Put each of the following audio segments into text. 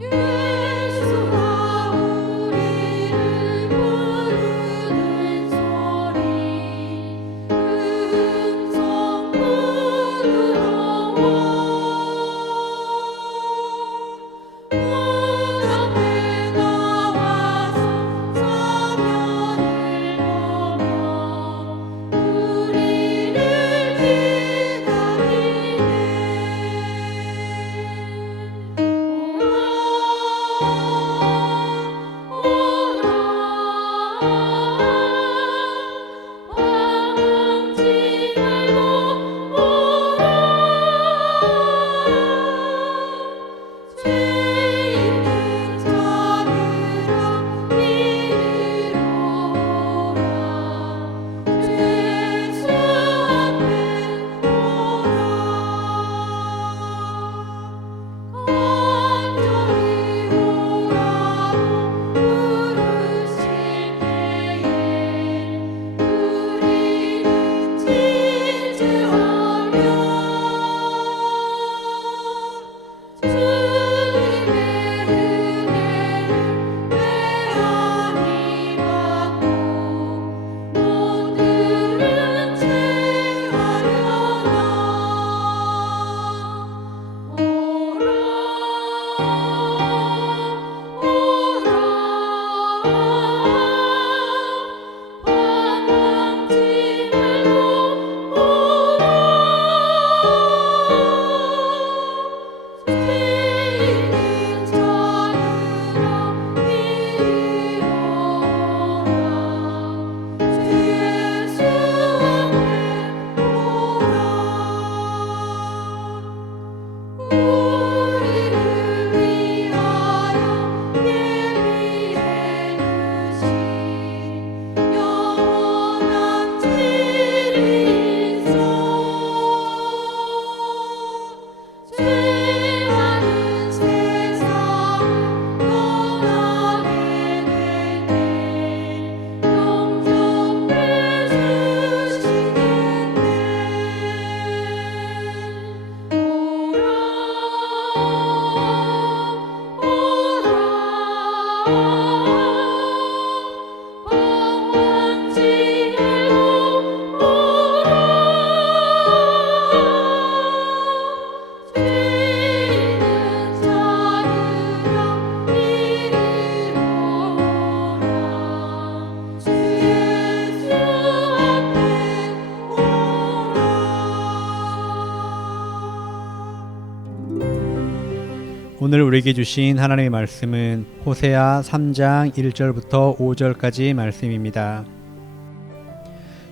예수가 우리를 부르는 소리 음성 부드러워 문 앞에 나와서 사면을 보며 우리를 방황치 말고 죄 있는 자들아 이리로 오라 예수 앞에 간절히 오라고 부르실 때에 우리는 진주하며 주님의 은혜를 외아리 받고 오늘은 체하려나 방황치 말고 죄 있는 자들아 이리로 오라 주 예수 앞에 오라 우리를 위하여 예비해 두신 영원한 진리서 죄 많은 세상 떠나게 될 때 용서해 주시겠네 방황치 말고 죄 있는 자들아 이리로 오라 주 예수 앞에 오라. 오늘 우리에게 주신 하나님의 말씀은 호세아 3장 1절부터 5절까지 말씀입니다.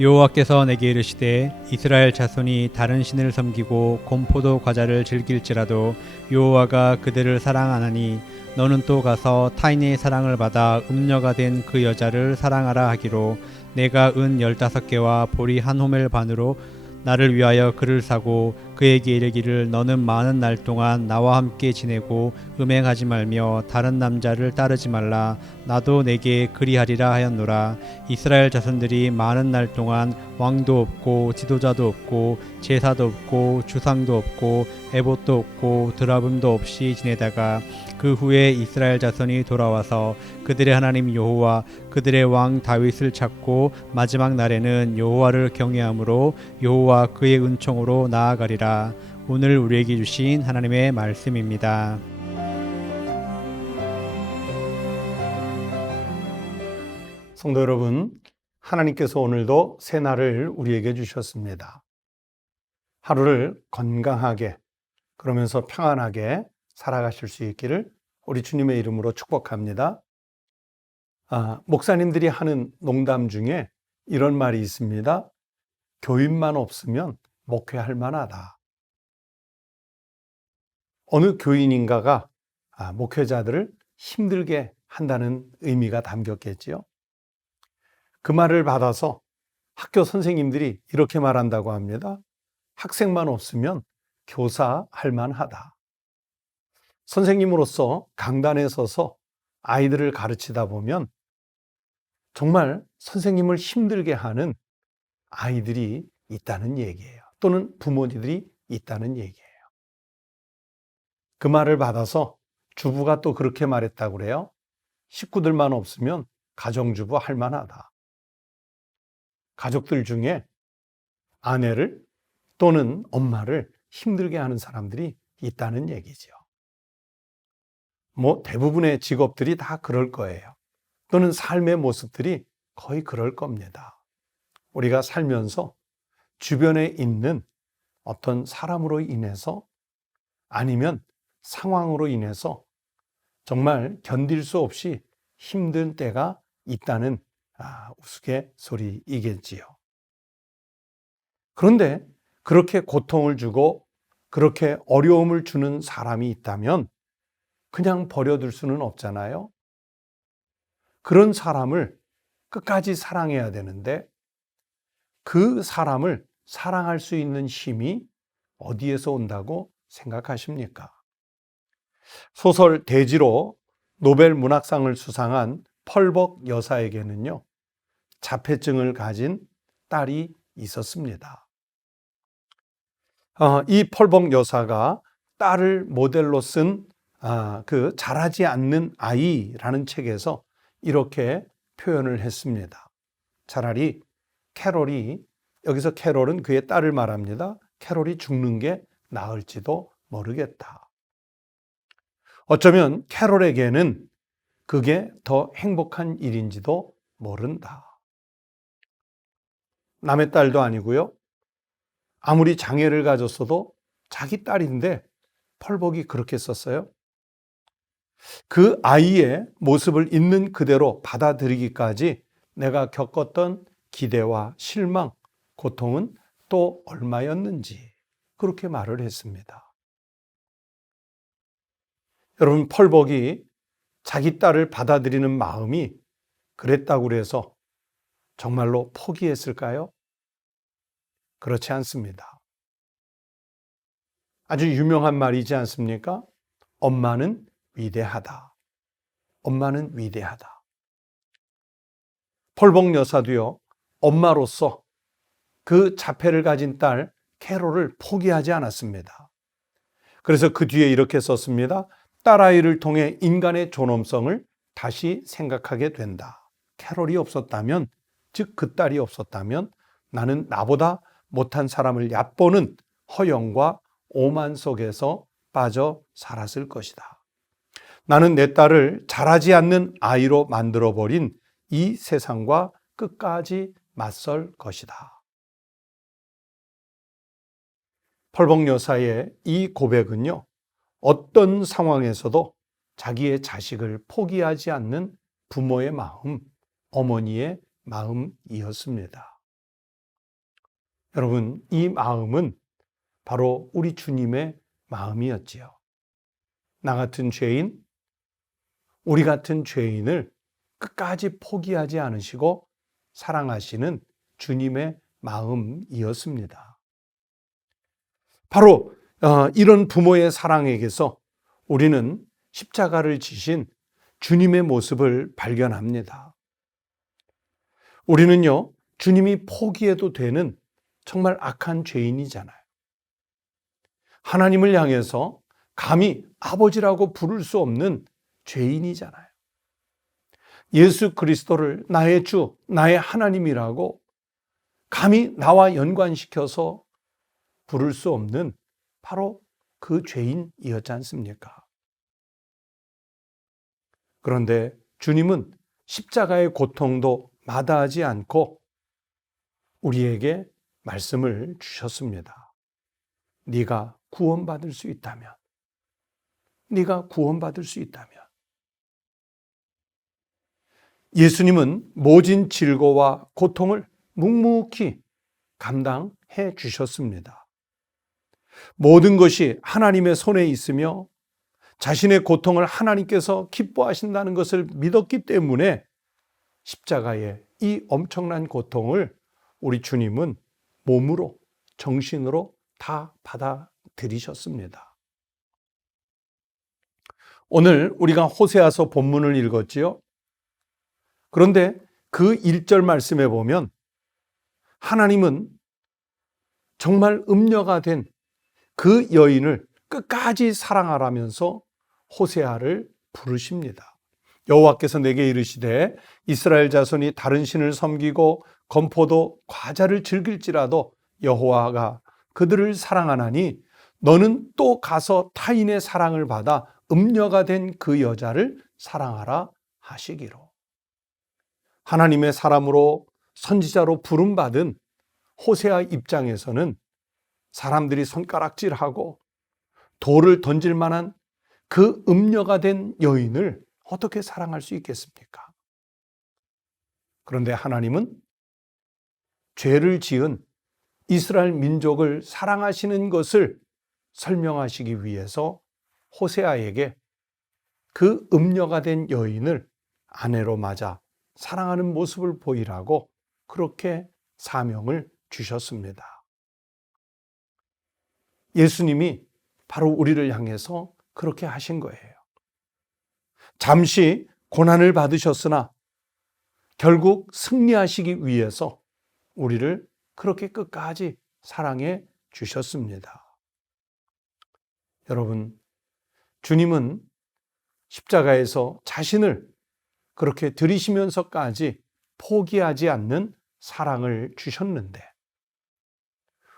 여호와께서 내게 이르시되 이스라엘 자손이 다른 신을 섬기고 곰포도 과자를 즐길지라도 여호와가 그들을 사랑 안 하니 너는 또 가서 타인의 사랑을 받아 음녀가 된 그 여자를 사랑하라 하기로 내가 은 15개와 보리 한 호멜 반으로 나를 위하여 그를 사고 그에게 이르기를 너는 많은 날 동안 나와 함께 지내고 음행하지 말며 다른 남자를 따르지 말라 나도 내게 그리하리라 하였노라. 이스라엘 자손들이 많은 날 동안 왕도 없고 지도자도 없고 제사도 없고 주상도 없고 에봇도 없고 드라붐도 없이 지내다가 그 후에 이스라엘 자손이 돌아와서 그들의 하나님 여호와 그들의 왕 다윗을 찾고 마지막 날에는 여호와를 경외함으로 여호와 그의 은총으로 나아가리라. 오늘 우리에게 주신 하나님의 말씀입니다. 성도 여러분, 하나님께서 오늘도 새 날을 우리에게 주셨습니다. 하루를 건강하게 그러면서 평안하게 살아가실 수 있기를 우리 주님의 이름으로 축복합니다. 목사님들이 하는 농담 중에 이런 말이 있습니다. 교인만 없으면 목회할 만하다. 어느 교인인가가 목회자들을 힘들게 한다는 의미가 담겼겠지요. 그 말을 받아서 학교 선생님들이 이렇게 말한다고 합니다. 학생만 없으면 교사할 만하다. 선생님으로서 강단에 서서 아이들을 가르치다 보면 정말 선생님을 힘들게 하는 아이들이 있다는 얘기예요. 또는 부모님들이 있다는 얘기예요. 그 말을 받아서 주부가 또 그렇게 말했다고 그래요. 식구들만 없으면 가정주부 할 만하다. 가족들 중에 아내를 또는 엄마를 힘들게 하는 사람들이 있다는 얘기죠. 뭐 대부분의 직업들이 다 그럴 거예요. 또는 삶의 모습들이 거의 그럴 겁니다. 우리가 살면서 주변에 있는 어떤 사람으로 인해서 아니면 상황으로 인해서 정말 견딜 수 없이 힘든 때가 있다는 우스갯소리이겠지요. 그런데 그렇게 고통을 주고 그렇게 어려움을 주는 사람이 있다면 그냥 버려둘 수는 없잖아요. 그런 사람을 끝까지 사랑해야 되는데 그 사람을 사랑할 수 있는 힘이 어디에서 온다고 생각하십니까? 소설 대지로 노벨 문학상을 수상한 펄벅 여사에게는요, 자폐증을 가진 딸이 있었습니다. 이 펄벅 여사가 딸을 모델로 쓴 그 자라지 않는 아이라는 책에서 이렇게 표현을 했습니다. 차라리 캐롤이, 여기서 캐롤은 그의 딸을 말합니다. 캐롤이 죽는 게 나을지도 모르겠다. 어쩌면 캐롤에게는 그게 더 행복한 일인지도 모른다. 남의 딸도 아니고요. 아무리 장애를 가졌어도 자기 딸인데 펄벅이 그렇게 썼어요. 그 아이의 모습을 있는 그대로 받아들이기까지 내가 겪었던 기대와 실망, 고통은 또 얼마였는지 그렇게 말을 했습니다. 여러분, 펄벅이 자기 딸을 받아들이는 마음이 그랬다고 해서 정말로 포기했을까요? 그렇지 않습니다. 아주 유명한 말이지 않습니까? 엄마는 위대하다. 엄마는 위대하다. 펄벅 여사도요, 엄마로서 그 자폐를 가진 딸 캐롤을 포기하지 않았습니다. 그래서 그 뒤에 이렇게 썼습니다. 딸아이를 통해 인간의 존엄성을 다시 생각하게 된다. 캐롤이 없었다면, 즉 그 딸이 없었다면 나는 나보다 못한 사람을 얕보는 허영과 오만 속에서 빠져 살았을 것이다. 나는 내 딸을 자라지 않는 아이로 만들어버린 이 세상과 끝까지 맞설 것이다. 펄벅 여사의 이 고백은요, 어떤 상황에서도 자기의 자식을 포기하지 않는 부모의 마음, 어머니의 마음이었습니다. 여러분, 이 마음은 바로 우리 주님의 마음이었지요. 나 같은 죄인, 우리 같은 죄인을 끝까지 포기하지 않으시고 사랑하시는 주님의 마음이었습니다. 바로 이런 부모의 사랑에게서 우리는 십자가를 지신 주님의 모습을 발견합니다. 우리는요, 주님이 포기해도 되는 정말 악한 죄인이잖아요. 하나님을 향해서 감히 아버지라고 부를 수 없는 죄인이잖아요. 예수 그리스도를 나의 주, 나의 하나님이라고 감히 나와 연관시켜서 부를 수 없는 바로 그 죄인이었지 않습니까? 그런데 주님은 십자가의 고통도 마다하지 않고 우리에게 말씀을 주셨습니다. 네가 구원받을 수 있다면, 네가 구원받을 수 있다면. 예수님은 모진 질고와 고통을 묵묵히 감당해 주셨습니다. 모든 것이 하나님의 손에 있으며 자신의 고통을 하나님께서 기뻐하신다는 것을 믿었기 때문에 십자가의 이 엄청난 고통을 우리 주님은 몸으로, 정신으로 다 받아들이셨습니다. 오늘 우리가 호세아서 본문을 읽었지요. 그런데 그 1절 말씀에 보면 하나님은 정말 음녀가 된 그 여인을 끝까지 사랑하라면서 호세아를 부르십니다. 여호와께서 내게 이르시되 이스라엘 자손이 다른 신을 섬기고 건포도 과자를 즐길지라도 여호와가 그들을 사랑하나니 너는 또 가서 타인의 사랑을 받아 음녀가 된 그 여자를 사랑하라 하시기로. 하나님의 사람으로 선지자로 부름받은 호세아 입장에서는 사람들이 손가락질하고 돌을 던질 만한 그 음녀가 된 여인을 어떻게 사랑할 수 있겠습니까? 그런데 하나님은 죄를 지은 이스라엘 민족을 사랑하시는 것을 설명하시기 위해서 호세아에게 그 음녀가 된 여인을 아내로 맞아 사랑하는 모습을 보이라고 그렇게 사명을 주셨습니다. 예수님이 바로 우리를 향해서 그렇게 하신 거예요. 잠시 고난을 받으셨으나 결국 승리하시기 위해서 우리를 그렇게 끝까지 사랑해 주셨습니다. 여러분, 주님은 십자가에서 자신을 그렇게 들이시면서까지 포기하지 않는 사랑을 주셨는데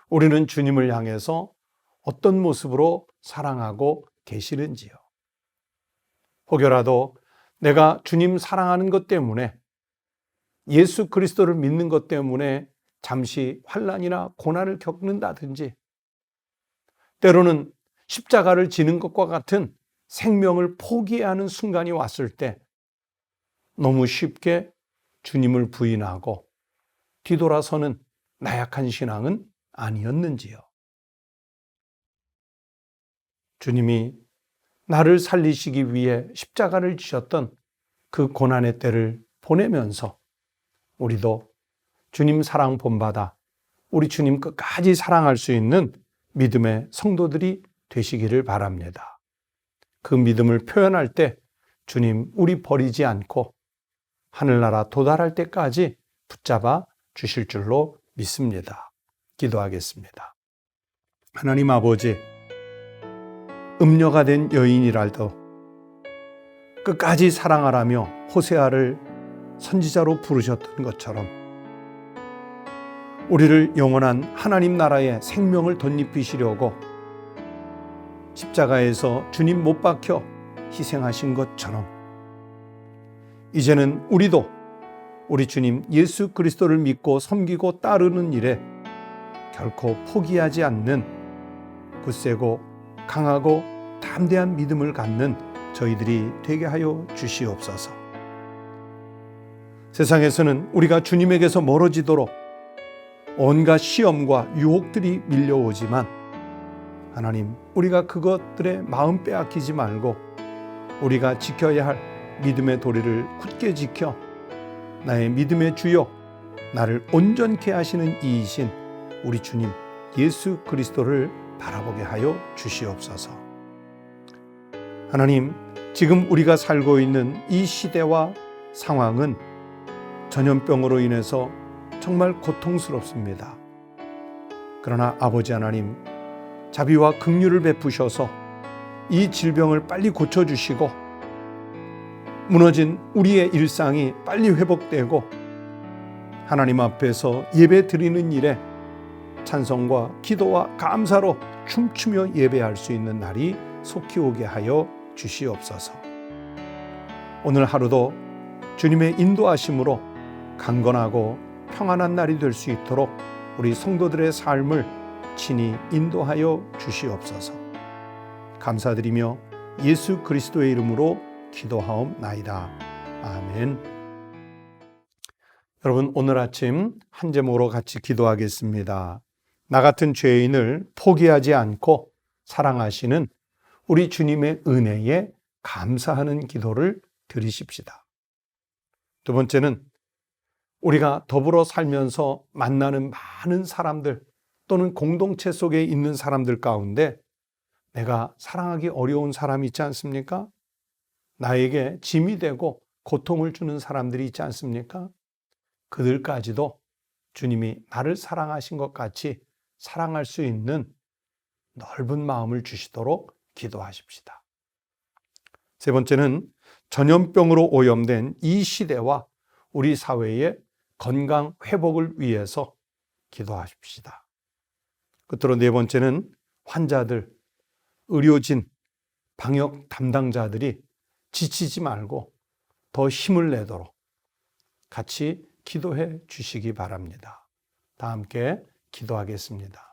우리는 주님을 향해서 어떤 모습으로 사랑하고 계시는지요? 혹여라도 내가 주님 사랑하는 것 때문에 예수 그리스도를 믿는 것 때문에 잠시 환난이나 고난을 겪는다든지 때로는 십자가를 지는 것과 같은 생명을 포기해야 하는 순간이 왔을 때 너무 쉽게 주님을 부인하고 뒤돌아서는 나약한 신앙은 아니었는지요? 주님이 나를 살리시기 위해 십자가를 지셨던 그 고난의 때를 보내면서 우리도 주님 사랑 본받아 우리 주님 끝까지 사랑할 수 있는 믿음의 성도들이 되시기를 바랍니다. 그 믿음을 표현할 때 주님 우리 버리지 않고 하늘나라 도달할 때까지 붙잡아 주실 줄로 믿습니다. 기도하겠습니다. 하나님 아버지, 음녀가 된 여인이라도 끝까지 사랑하라며 호세아를 선지자로 부르셨던 것처럼 우리를 영원한 하나님 나라의 생명을 덧입히시려고 십자가에서 주님 못 박혀 희생하신 것처럼 이제는 우리도 우리 주님 예수 그리스도를 믿고 섬기고 따르는 일에 결코 포기하지 않는 굳세고 강하고 담대한 믿음을 갖는 저희들이 되게 하여 주시옵소서. 세상에서는 우리가 주님에게서 멀어지도록 온갖 시험과 유혹들이 밀려오지만 하나님, 우리가 그것들의 마음 빼앗기지 말고 우리가 지켜야 할 믿음의 도리를 굳게 지켜 나의 믿음의 주요, 나를 온전케 하시는 이이신 우리 주님 예수 그리스도를 바라보게 하여 주시옵소서. 하나님, 지금 우리가 살고 있는 이 시대와 상황은 전염병으로 인해서 정말 고통스럽습니다. 그러나 아버지 하나님, 자비와 긍휼을 베푸셔서 이 질병을 빨리 고쳐주시고 무너진 우리의 일상이 빨리 회복되고 하나님 앞에서 예배 드리는 일에 찬송과 기도와 감사로 춤추며 예배할 수 있는 날이 속히 오게 하여 주시옵소서. 오늘 하루도 주님의 인도하심으로 강건하고 평안한 날이 될 수 있도록 우리 성도들의 삶을 친히 인도하여 주시옵소서. 감사드리며 예수 그리스도의 이름으로 기도하옵나이다. 아멘. 여러분, 오늘 아침 한 제목으로 같이 기도하겠습니다. 나 같은 죄인을 포기하지 않고 사랑하시는 우리 주님의 은혜에 감사하는 기도를 드리십시다. 두 번째는 우리가 더불어 살면서 만나는 많은 사람들 또는 공동체 속에 있는 사람들 가운데 내가 사랑하기 어려운 사람이 있지 않습니까? 나에게 짐이 되고 고통을 주는 사람들이 있지 않습니까? 그들까지도 주님이 나를 사랑하신 것 같이 사랑할 수 있는 넓은 마음을 주시도록 기도하십시다. 세 번째는 전염병으로 오염된 이 시대와 우리 사회의 건강 회복을 위해서 기도하십시다. 끝으로 네 번째는 환자들, 의료진, 방역 담당자들이 지치지 말고 더 힘을 내도록 같이 기도해 주시기 바랍니다. 다 함께 기도하겠습니다.